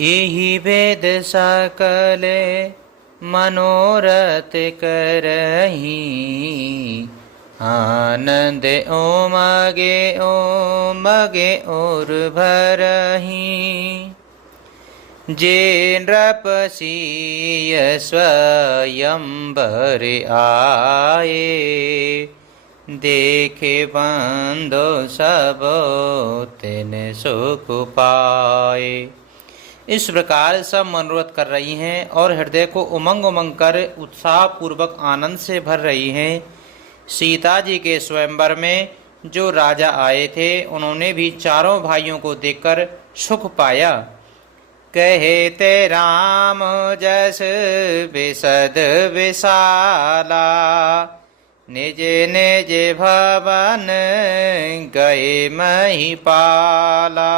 एहि वेद सकले मनोरथ करही। आनंद ओमगे और भरही। जे नृपसीय स्वयंवर आए। देखे बंधो सब तिन सुख पाए। इस प्रकार सब मनोरथ कर रही हैं और हृदय को उमंग उमंग कर उत्साह पूर्वक आनंद से भर रही हैं। सीता जी के स्वयंवर में जो राजा आए थे उन्होंने भी चारों भाइयों को देखकर सुख पाया। कहे ते राम जस विशद विशाला। निज निज भवन गए महिपाला।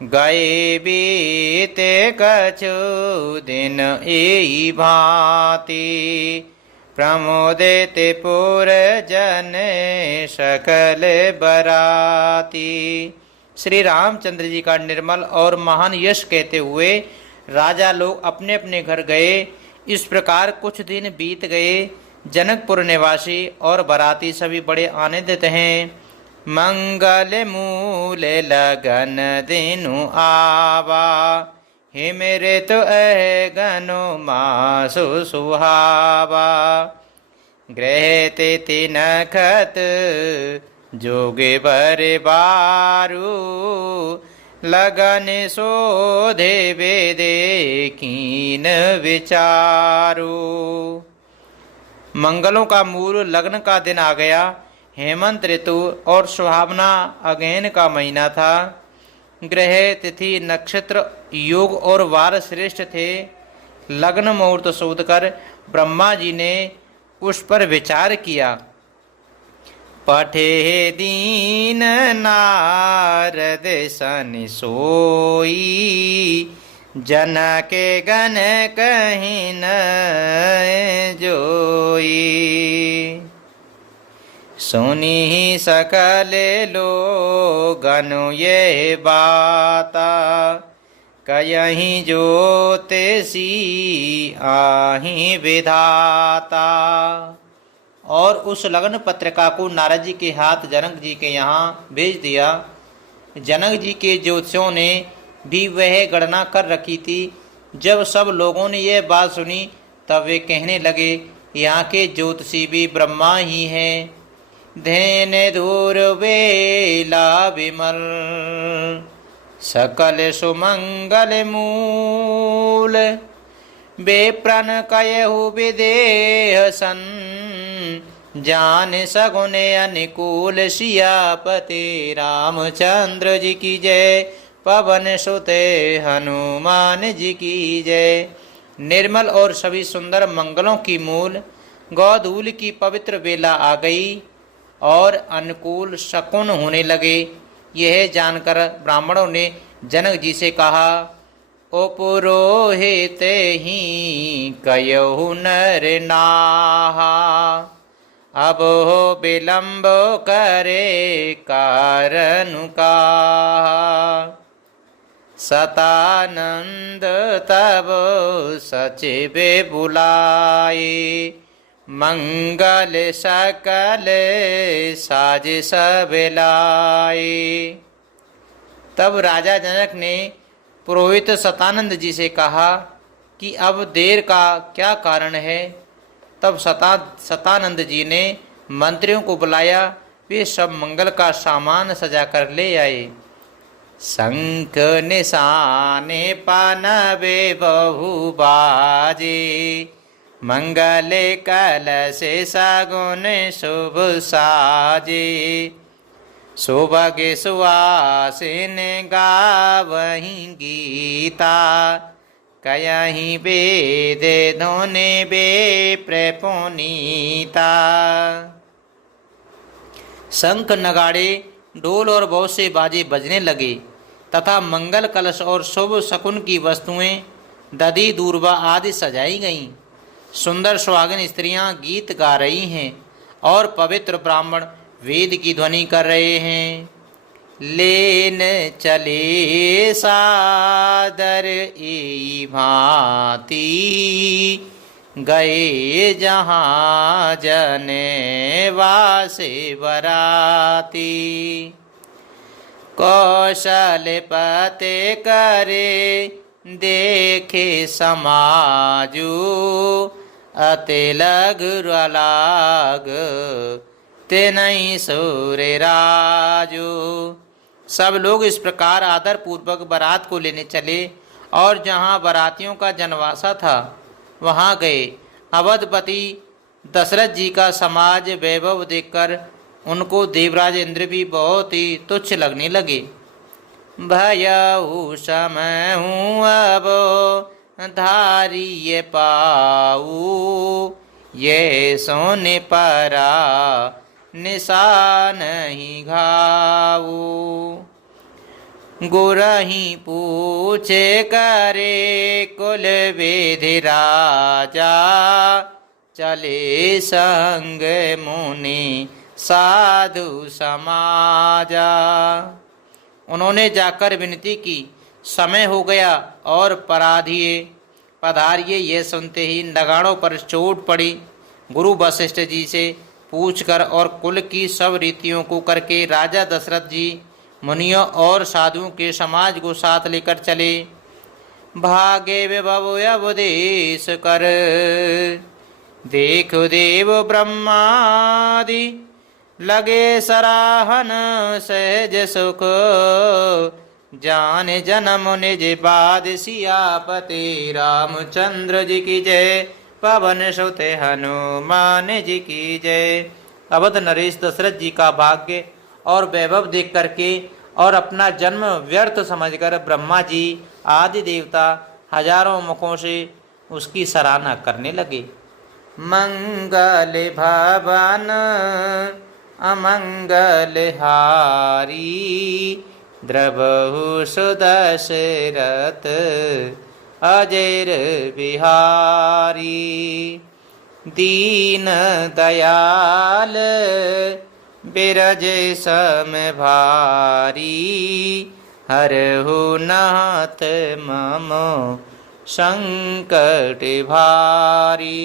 गए बीते कछु दिन एहि भांति। प्रमोदित पुर जन सकल बराती। श्री रामचंद्र जी का निर्मल और महान यश कहते हुए राजा लोग अपने अपने घर गए। इस प्रकार कुछ दिन बीत गए। जनकपुर निवासी और बराती सभी बड़े आनंदित हैं। मंगल मूल लगन दिनु आवा। हे मेरे तो गनो मासु सुहावा। ग्रह तिथि नखत जोगे बर बारू। लगन शोधे वेदे कीन विचारू। मंगलों का मूल लग्न का दिन आ गया। हेमंत ऋतु और सुहावना अगैन का महीना था। ग्रह तिथि नक्षत्र योग और वार श्रेष्ठ थे। लग्न मुहूर्त शोध कर ब्रह्मा जी ने उस पर विचार किया। पठे दीन नारद सन सोई। जनक गण कहीं न जोई। सुनी सकल लोगन ये बाता। कयहि ज्योतिषी आहि विधाता। और उस लगन पत्रिका को नारद जी के हाथ जनक जी के यहाँ भेज दिया। जनक जी के ज्योतिषियों ने भी वह गणना कर रखी थी। जब सब लोगों ने यह बात सुनी तब वे कहने लगे, यहाँ के ज्योतिषी भी ब्रह्मा ही हैं। धैन धूर वेला विमल। सकल सुमंगल मूल। बेप्रन कयहु विदेह सन। जान सगुन अनुकूल। सियापति रामचंद्र जी की जय। पवन सुते हनुमान जी की जय। निर्मल और सभी सुंदर मंगलों की मूल गौधूल की पवित्र बेला आ गई और अनुकूल शकुन होने लगे। यह जानकर ब्राह्मणों ने जनक जी से कहा, ओ पुरोहित ही कयहु नर नाहा। अब हो विलंब करे कारण का। सतानंद तब सचिव बुलाए। मंगल सकल साज सब लाए। तब राजा जनक ने पुरोहित सतानंद जी से कहा कि अब देर का क्या कारण है। तब सतानंद जी ने मंत्रियों को बुलाया। वे सब मंगल का सामान सजा कर ले आए। शंख निशाने पानवे बहु बाजे। मंगल कलश सगुन शुभ साजे। सुभग सुवासिन गावहीं गीता। कयहि वेद ध्वनि विप्र पुनीता। शंख नगाड़े ढोल और बहुत से बाजे बजने लगे तथा मंगल कलश और शुभ शकुन की वस्तुएं दधी दूर्वा आदि सजाई गईं। सुंदर सुहागिन स्त्रियां गीत गा रही हैं और पवित्र ब्राह्मण वेद की ध्वनि कर रहे हैं। लेन चले सादर ई भांति, गए जहाँ जने वासे बराती। कौशलपते करे देखे समाजू, अति लघु अलाग तेनई सूर्य राजू। सब लोग इस प्रकार आदर पूर्वक बारात को लेने चले और जहाँ बारातियों का जनवासा था वहाँ गए। अवधपति दशरथ जी का समाज वैभव देखकर उनको देवराज इंद्र भी बहुत ही तुच्छ लगने लगे। भयउ समय हूँ अब धारी ये पाऊ, ये सोने परा निशान ही घाऊ। गुरही पूछे करे कुल वेधि राजा, चले संग मुनि साधु समाजा। उन्होंने जाकर विनती की, समय हो गया और पधारिये। ये सुनते ही नगाड़ों पर चोट पड़ी। गुरु वशिष्ठ जी से पूछकर और कुल की सब रीतियों को करके राजा दशरथ जी मुनियों और साधुओं के समाज को साथ लेकर चले। भागे विभव अवदेश कर, देखो देव ब्रह्मादि, लगे सराहन सहज सुख, जान जन्म निज बाद सियापति रामचंद्र जी की जय, पवन सुत हनुमान जी की जय। अवध नरेश दशरथ जी का भाग्य और वैभव देख करके और अपना जन्म व्यर्थ समझकर ब्रह्मा जी आदि देवता हजारों मुखों से उसकी सराहना करने लगे। मंगल भवन अमंगल हारी, द्रवहु सुदशरथ अजर बिहारी। दीन दयाल बिरज सम भारी, हरहु नाथ मम संकट भारी।